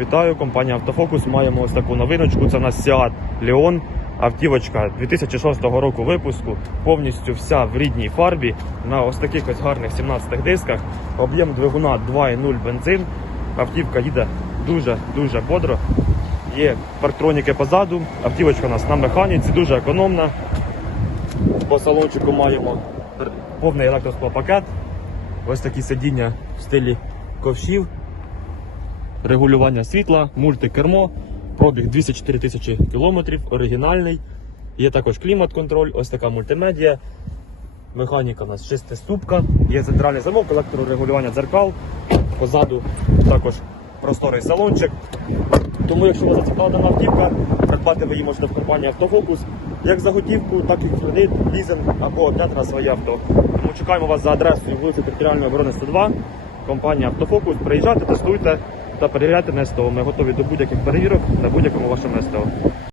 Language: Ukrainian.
Вітаю, компанія Автофокус. Маємо ось таку новиночку. Це у нас Seat Leon. Автівочка 2006 року випуску, повністю вся в рідній фарбі на ось таких ось гарних 17 дисках. Об'єм двигуна 2,0 бензин. Автівка їде дуже-дуже бодро. Є парктроніки позаду. Автівочка у нас на механіці, дуже економна. По салончику маємо повний електросклопакет. Ось такі сидіння в стилі ковшів регулювання світла, мультикермо, пробіг 204 тисячі кілометрів, оригінальний. Є також клімат-контроль, ось така мультимедія. Механіка у нас шестиступка, є центральний замок, електрорегулювання дзеркал. Позаду також просторий салончик. Тому, якщо вас зацікавила дана автівка, придбати ви її можете в компанії Автофокус як за готівку, так і кредит, лізинг або обняти на своє авто. Тому чекаємо вас за адресою вулиці Територіальної оборони 102, компанія Автофокус. Приїжджайте, тестуйте та перевіряйте на. Ми готові до будь-яких перевірок на будь-якому вашому СТО.